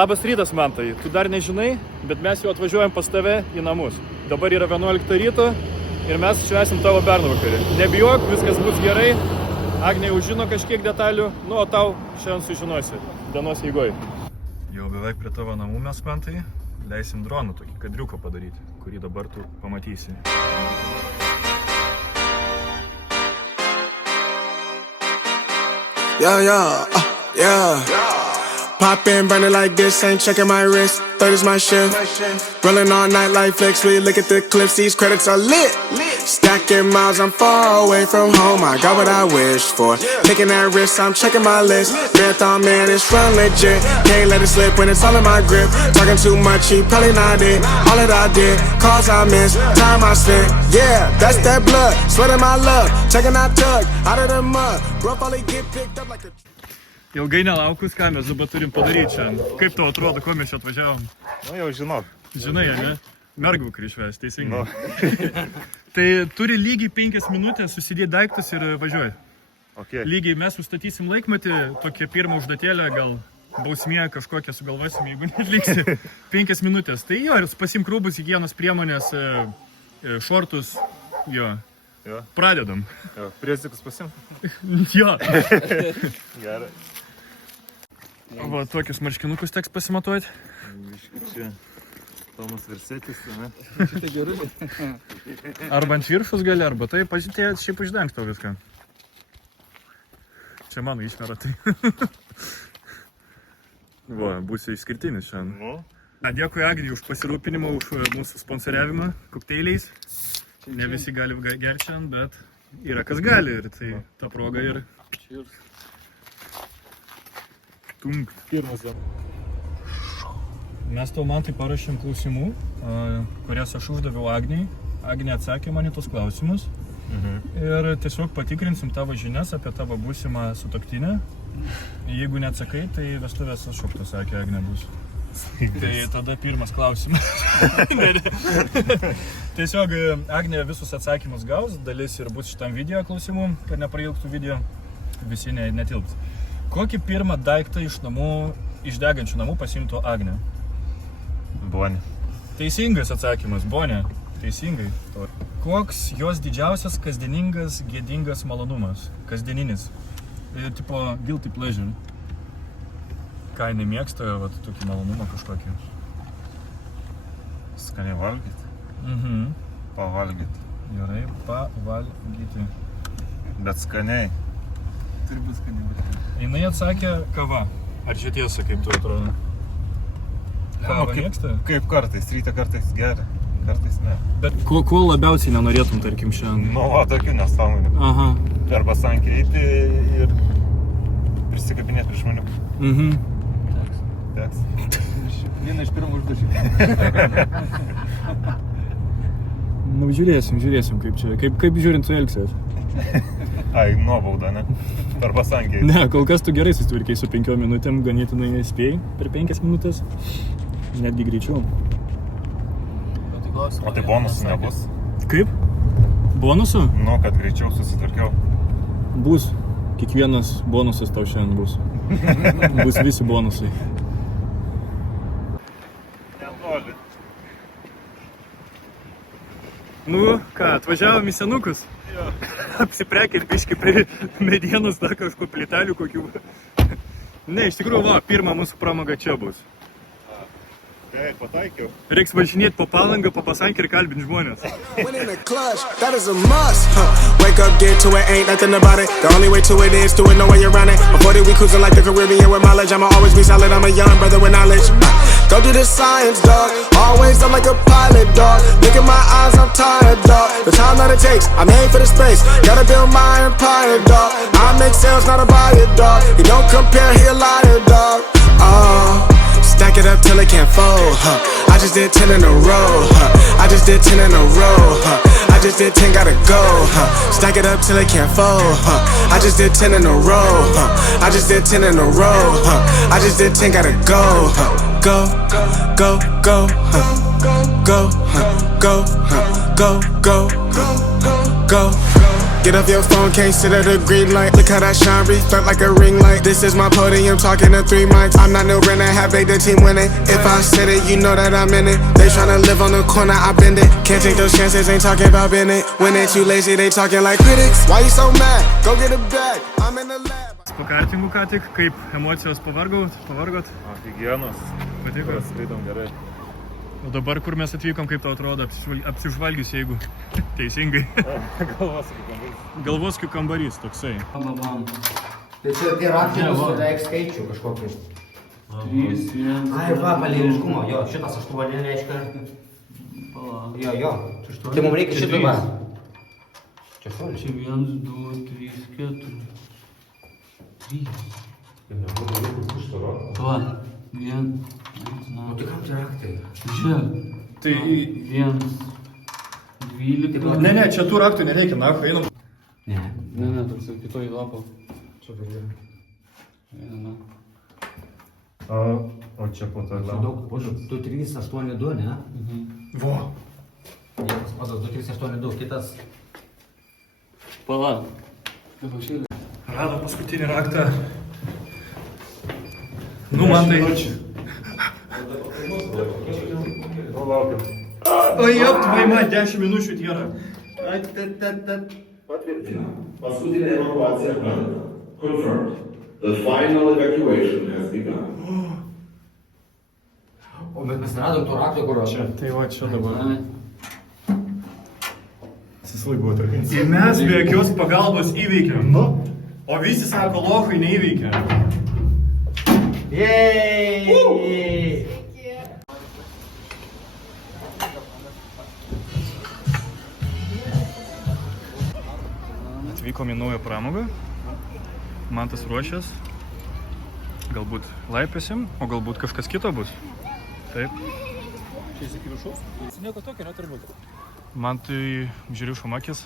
Labas rytas, Mantai. Tu dar nežinai, bet mes jau atvažiuojam pas tave į namus. Dabar yra 11 ryto ir mes švęsim tavo bernvakarį. Nebijok, viskas bus gerai. Agnė jau žino kažkiek detalių, o tau šiandien sužinosi dienos eigoj. Jau beveik prie tavo namų mes, Mantai, leisim dronų tokį kadriuką padaryti, kurį dabar tu pamatysi. Yeah. Pop in, burning like this, ain't checking my wrist. Third is my shift. Rolling all night like flex. We look at the clips, these credits are lit. Stacking miles, I'm far away from home. I got what I wished for. Taking that risk, I'm checking my list. Marathon man, it's run legit. Can't let it slip when it's all in my grip. Talking too much, he probably not it. All that I did, calls I missed, time I spent. Yeah, that's that blood, sweating my love. Checking that tug, out of the mud. Bro, probably get picked up like a... Ilgai nelaukus, ką mes dabar turim padaryti šiandien. Kaip tau atrodo, ko mes čia atvažiavom? Jau žinau. Žinai, ne? Mergvakarį švęs, teisingai. Tai turi lygiai 5 minutės susidėti daiktus ir važiuoji. Okay. Lygiai mes sustatysim laikmatį, tokią pirmą užduotėlę, gal bausmė kažkokią sugalvosim, jeigu netliksi. 5 minutės. Tai jo, ir pasimk rūbus, higienos priemonės, šortus, jo. Pradedam. Priezikus pasim? Jo. Gerai. Va, tokius marškinukus teks pasimatuoti. Čia Tomas Versetis, ne? Šitai gerulė. Arba ant viršus gali, arba tai pasitėjai šiaip išdengs to viską. Čia mano išmera tai. Va, būsi išskirtinis šiandien. Dėkui Agnei už pasirūpinimą, už mūsų sponsoriavimą kokteiliais. Ne visi gali gerti šiandien, bet yra kas gali ir tai ta proga ir... Tunkt. Pirmas. Mes tau, Mantai, parašėm klausimų, kurias aš uždaviau Agnei. Agnė atsakė man į tos klausimus. Ir tiesiog patikrinsim tavo žinias apie tavo būsimą sutuoktinę. Jeigu neatsakai, tai vestuvės atšauktos, sakė Agnė bus. Tai tada pirmas klausimas. Tiesiog Agnė visus atsakymus gaus, dalis ir bus šitam video klausimų, kad neprailgtų video, visi netilps. Kokį pirmą daiktą iš degančių namų pasimtų Agnė? Bonė. Teisingas atsakymas, Bonė. Teisingai. Koks jos didžiausias kasdieningas, gėdingas malonumas? Kasdieninis. Tipo guilty pleasure. Ką jinai mėgsta, tokį malonumą kažkokį? Skaniai valgyti. Pavalgyti. Gerai, pavalgyti. Bet skaniai. Turi būt skaniai. Jinai atsakė kava. Ar čia tiesa, kaip tu atrodo? Kava mėgsta? Kaip kartais, ryte kartais geria, kartais ne. Bet ko labiausiai nenorėtum, tarkim, šiandien? Tokių nesąmonių. Aha. Arba sankiai eiti ir prisikabinėti prie žmonių. Teks. Viena iš pirmų užduočių. Žiūrėsim kaip čia. Kaip žiūrint su elgsies? Ai, nuobauda, ne? Arba sankiai. Ne, kol kas tu gerai susitvarkiai su 5 minutėm, ganėtinai spėjai per 5 minutės. Netgi greičiau. O tai bonusų nebus? Kaip? Bonusų? Kad greičiau susitvarkiau. Bus. Kiekvienas bonusas tau šiandien bus. Bus visi bonusai. Nenoli. Ką, atvažiavom į senukus? Jo. Apsiprekėt biškį prie medienos, dar kažko plytelių kokių. Ne, iš tikrųjų, pirma mūsų pramoga čia bus. Pataikiau. Reiks važinėti po Palangą, po Pasankį ir kalbinti žmonės. When in the clutch, that is a must. Wake up, get to it, ain't nothing about it. The only way to it is to it, no way around it. Before that we cruising like the Caribbean with mileage. I'ma always be solid, I'm a young brother with knowledge. Go do the science, dog. Always I'm like a pilot, dog. Look at my eyes, I'm tired, dog. The time that it takes, I made for the space. Gotta build my empire, dog. I make sales, not a buyer, dog. You don't compare, he a liar, dog. Stack it up till it can't fold, I just did 10 in a row, I just did 10 in a row, I just did 10, gotta go, Stack it up till it can't fold, I just did 10 in a row, I just did 10 in a row, I just did 10, gotta go, go, go, go, go, go, go, go, go, go. Get off your phone, can't sit at a green light. Look how that shine reflect like a ring light. This is my podium, talking to 3 mics. I'm not no Renner, have made the team winning. If I said it, you know that I'm in it. They tryna live on the corner, I bend it. Can't take those chances, ain't talking about bending. When they too lazy, they talking like critics. Why you so mad? Go get a bag. I'm in the lab. Po kartingų ką tik, kaip emocijos pavargot? Higienos. Patiko? Skridom gerai. O dabar kur mes atvykom, kaip tau atrodo, apsižvalgius, jeigu teisingai. Galvoskių kambarys toksai. Tai čia tie raktinus reik skaičių kažkokius. 3, 1. Ai, va, palyriškumo, jo, šitas 8 reiškia. Jo. Tai mums reikia šitą va. Čia šuolį. Čia 1, 2, 3, 4. 3. Va, 1. O tai kam tie raktai? Čia. Tai... 1. 12. Ne, čia tų raktų nereikia, na, einam. Ne, toks kitoj lapo. Čia dar. Viena. O čia po to Daug, 2, 3, 8, 2, ne? Vo. Vienas padas 2, 3, 8, 2, kitas. Pala. Dabar šį. Radom paskutinį raktą. Nu, man tai... Nu, laukiam. O jop, vaima, 10 minučių tėra. Paskutinė evakuacija pradeda. Confirmed. The final evacuation has begun. O bet mes neradom to rakto, kur aš. Tai va, čia dabar. Susilaik buvo tarkins. Ir mes be jokios pagalbos įveikėm. Nu? O visi sako, lochai neįveikė. Jej! Atvykom į naują pramogą. Mantas ruošęs. Galbūt laipėsim, o galbūt kažkas kito bus. Taip. Čia esi iki viršaus? Nieko tokio neturi būti. Mantui žiūriu šamakis.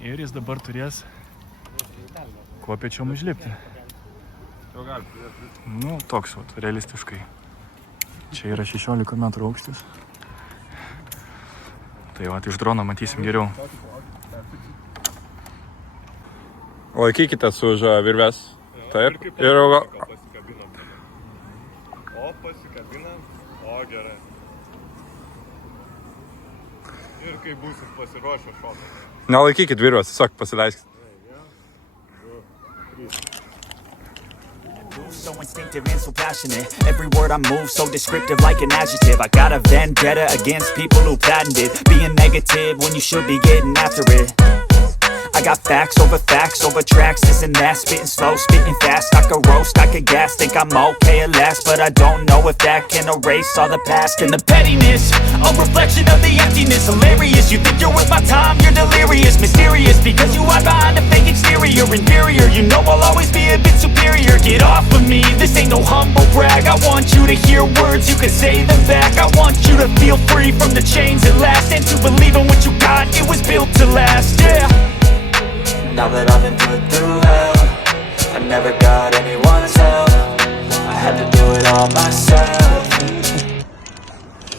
Ir jis dabar turės kopėčiom užlipti. Nu, toks vat, realistiškai. Čia yra 16 metrų aukštis. Tai vat, iš drono matysim geriau. Laikykite su virves. Taip. Ir... O pasikabinam. O gerai. Ir kai būsit pasiruošę šoką. Nelaikykit virvės, tiesiog pasileiskit. So instinctive and so passionate. Every word I move so descriptive like an adjective. I got a vendetta against people who patented being negative when you should be getting after it. I got facts over tracks, this and that. Spitting slow, spitting fast. I could roast, I could gas. Think I'm okay at last, but I don't know if that can erase all the past. And the pettiness, a reflection of the emptiness. Hilarious, you think you're worth my time, you're delirious. Mysterious, because you hide behind a fake exterior. Inferior, you know I'll always be a bit superior. Get off of me, this ain't no humble brag. I want you to hear words, you can say them back. I want you to feel free from the chains at last, and to believe in what you got, it was built to last, yeah. Now that I've been put through hell, I never got anyone's help. I had to do it all myself.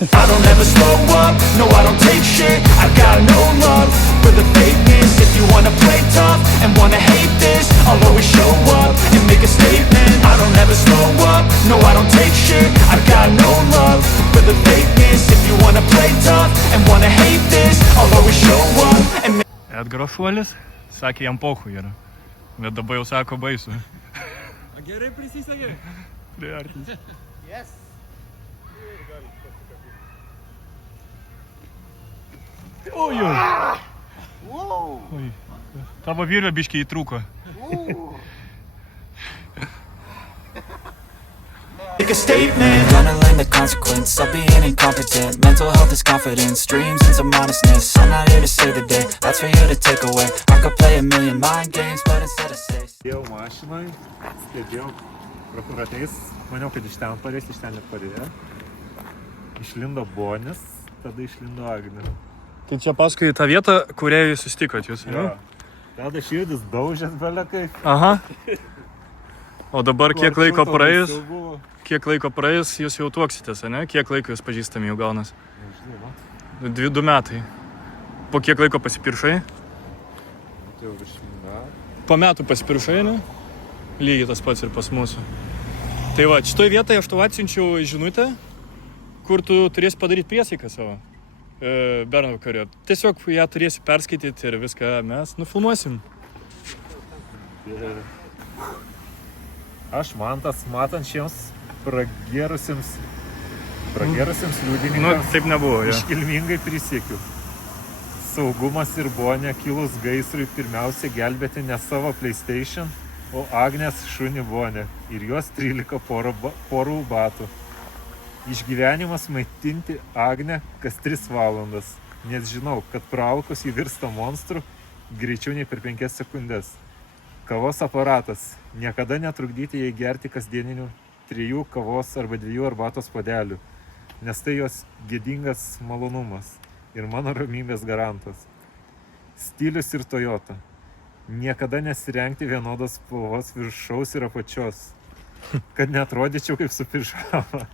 I don't ever slow up, no I don't take shit. I got no love for the fakeness. If you wanna play tough and wanna hate this, I'll always show up and make a statement. I don't ever slow up, no I don't take shit. I got no love for the fakeness. If you wanna play tough and wanna hate this, I'll always show up and Edgaro šuolis, sakė jam pochu yra. Bet dabar jau sako baisu. Gerai prisisegė. Priartins. Yes. Oi. Oi. Tavo virvė biškiai įtrūko. Make a statement. Gonna learn the consequence of being incompetent. Mental health is confidence, dreams and some honestness. I'm not here to save the day, that's for you to take away. I could play a million mind games, but instead I say Sėdėjau mašinai, stebėjau, kur ateis, maniau, kad iš ten parės, iš ten net parėjo. Išlindo Bonis, tada išlindo Agnė. Tai čia paskui tą vietą, kurioje jūs susitikot jūs, ne? Tada širdis daužės belekai. Aha. O dabar kiek laiko praeis, jūs jau tuoksitės, ne? Kiek laiko jūs pažįstami jau gaunas? 2 metai. Po kiek laiko pasipiršai? jau virš metų. Po metų pasipiršai, ne? Lygiai tas pats ir pas mūsų. Tai va, šitoj vietoje aš tau atsiunčiau žinutę, kur tu turėsi padaryti priesaiką savo bernvakario. Tiesiog ją turėsi perskaityti ir viską mes nufilmuosim. Aš Mantas, matančiems pragerusiems liudininkams. Nu, taip nebuvo, jo. Iškilmingai prisiekiu. Saugumas ir buvo nekilus gaisrui pirmiausia gelbėti ne savo PlayStation, o Agnės šunį Bonę ir jos 13 porų batų. Išgyvenimas maitinti Agnę kas 3 valandas, nes žinau, kad praalkus jį virsta monstru greičiau nei per 5 sekundės. Kavos aparatas. Niekada netrukdyti jai gerti kasdieninių 3 kavos arba 2 arbatos puodelių, nes tai jos gėdingas malonumas ir mano ramybės garantas. Stilius ir Toyota. Niekada nesirengti vienodos spalvos viršaus ir apačios, kad neatrodyčiau kaip su pižama.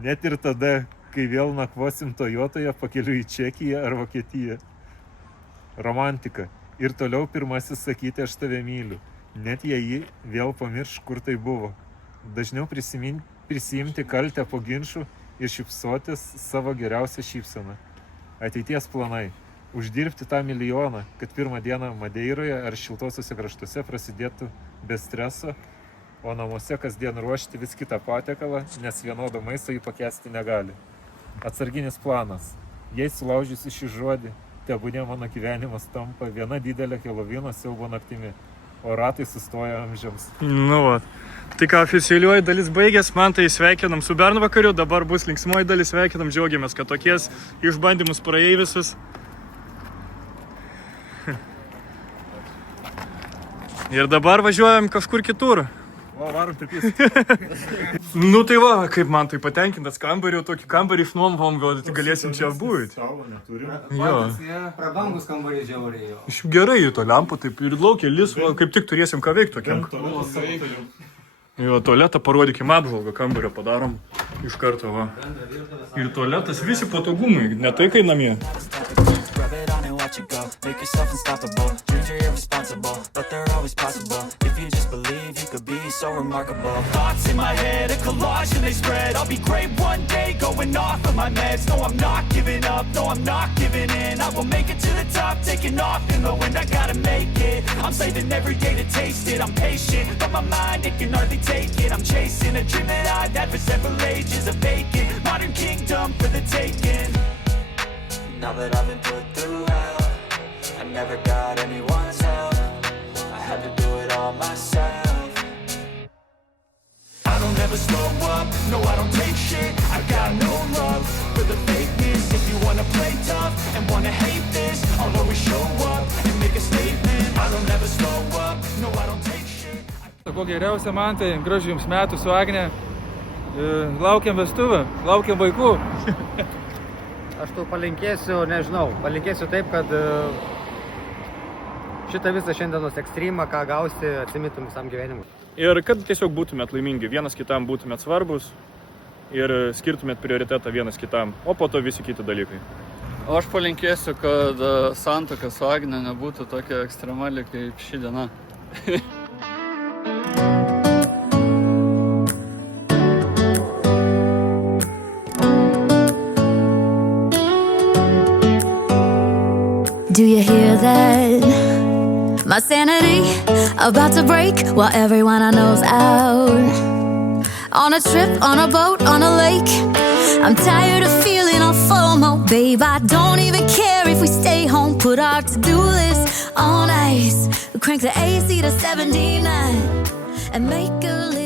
Net ir tada, kai vėl nakvosim Toyotoje pakeliu į Čekiją ar Vokietiją. Romantika. Ir toliau pirmasis sakyti aš tave myliu, net jei jį vėl pamirš, kur tai buvo. Dažniau prisiimti kaltę po ginčų ir šypsotis savo geriausią šypseną. Ateities planai. Uždirbti tą milijoną, kad pirmą dieną Madeiroje ar šiltosiuose kraštuose prasidėtų be streso, o namuose kasdien ruošti vis kitą patiekalą, nes vienodo maisto jį pakęsti negali. Atsarginis planas. Jei sulaužysiu šį žodį, tebūnė mano gyvenimas tampa viena didelė Helovino siaubo naktimi, o ratai sustoja amžiams. Nu va. Tai ką, oficialioji dalis baigės, man tai sveikinam su bernvakariu, dabar bus linksmoji dalis, sveikinam, džiaugiamės, kad tokies išbandymus praėjai visus. Ir dabar važiuojam kažkur kitur. O, varom pirpys. Nu tai va, kaip man tai patenkintas kambariu, tokį kambarį išnuomavom, gal tai galėsim čia būti. Stalo neturim. Jo. Prabangus kambarį žiauriai jo. Šiaip gerai, to lempa taip ir laukia lis, va, kaip tik turėsim ką veikti tokiam. Jo, tualetą parodykim apžvalgą, kambario padarom iš karto, va. Ir tualetas visi patogumai, ne tai kai namie. Rub it on and watch it go. Make yourself unstoppable. Dreams are irresponsible, but they're always possible. If you just believe, you could be so remarkable. Thoughts in my head, a collage and they spread. I'll be great one day, going off of my meds. No, I'm not giving up, no, I'm not giving in. I will make it to the top, taking off in the wind. I gotta make it. I'm saving every day to taste it. I'm patient, but my mind, it can hardly take it. I'm chasing a dream that I've had for several ages. A vacant modern kingdom for the taking. Now that I've been put through hell, I never got anyone's help. I had to do it all myself. I don't ever slow up, no I don't take shit. I got no love for the fakeness. If you wanna play tough and wanna hate this, I'll always show up and make a statement. I don't ever slow up, no I don't take shit. Kuo geriausia man tai, gražių jums metų su Agne. Laukiam vestuvę, laukiam vaikų. Aš tau palinkėsiu, nežinau, palinkėsiu taip, kad šitą visą šiandienos ekstremą, ką gausi, atsimintum visam gyvenimui. Ir kad tiesiog būtumėt laimingi, vienas kitam būtumėt svarbus ir skirtumėt prioritetą vienas kitam, o po to visi kiti dalykai. O aš palinkėsiu, kad santuoka su Agne nebūtų tokia ekstremali kaip ši diena. Do you hear that? My sanity about to break while everyone I know's out. On a trip, on a boat, on a lake. I'm tired of feeling all FOMO, babe. I don't even care if we stay home. Put our to-do list on ice. Crank the AC to 79 and make a list.